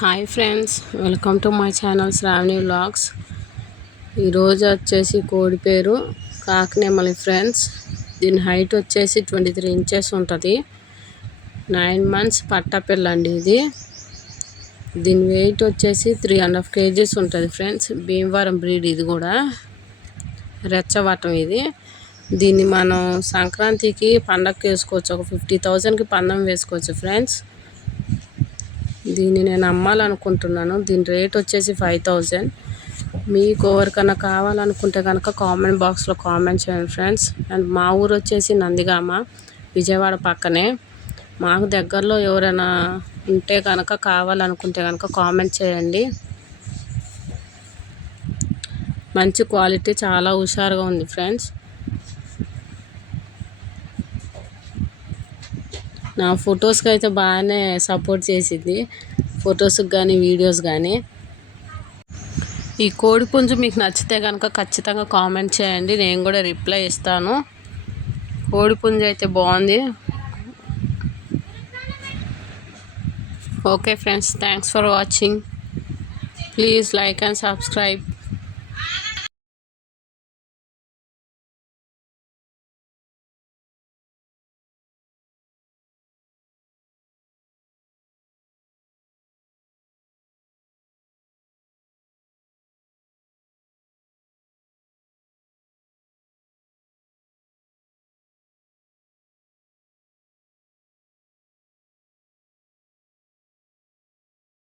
Hi friends, welcome to my channel Shravani vlogs. ఈరోజు వచ్చేసి కోడి పేరు కాకినేమలి ఫ్రెండ్స్. దీని హైట్ వచ్చేసి 23 ఇంచెస్ ఉంటుంది. 9 months పట్టపిల్ల అండి ఇది. దీని వెయిట్ వచ్చేసి 3.5 kgs ఉంటుంది ఫ్రెండ్స్. భీమవరం బ్రీడ్ ఇది కూడా, రెచ్చవటం ఇది. దీన్ని మనం సంక్రాంతికి పండగకి వేసుకోవచ్చు. ఒక 50,000కి పందెం వేసుకోవచ్చు ఫ్రెండ్స్. దీన్ని నేను అమ్మాలనుకుంటున్నాను. దీని రేట్ వచ్చేసి 5,000. మీకు ఎవరికైనా కావాలనుకుంటే కనుక కామెంట్ బాక్స్లో కామెంట్ చేయండి ఫ్రెండ్స్. అండ్ మా ఊరు వచ్చేసి నందిగామ, విజయవాడ పక్కనే. మాకు దగ్గరలో ఎవరైనా ఉంటే కనుక కావాలనుకుంటే కనుక కామెంట్ చేయండి. మంచి క్వాలిటీ, చాలా హుషారుగా ఉంది ఫ్రెండ్స్. నా ఫొటోస్కి అయితే బాగానే సపోర్ట్ చేసింది, ఫొటోస్కి కానీ వీడియోస్ కానీ. ఈ కోడి పుంజు మీకు నచ్చితే కనుక ఖచ్చితంగా కామెంట్ చేయండి, నేను కూడా రిప్లై ఇస్తాను. కోడి పుంజు అయితే బాగుంది. Okay friends, thanks for watching. Please like and subscribe.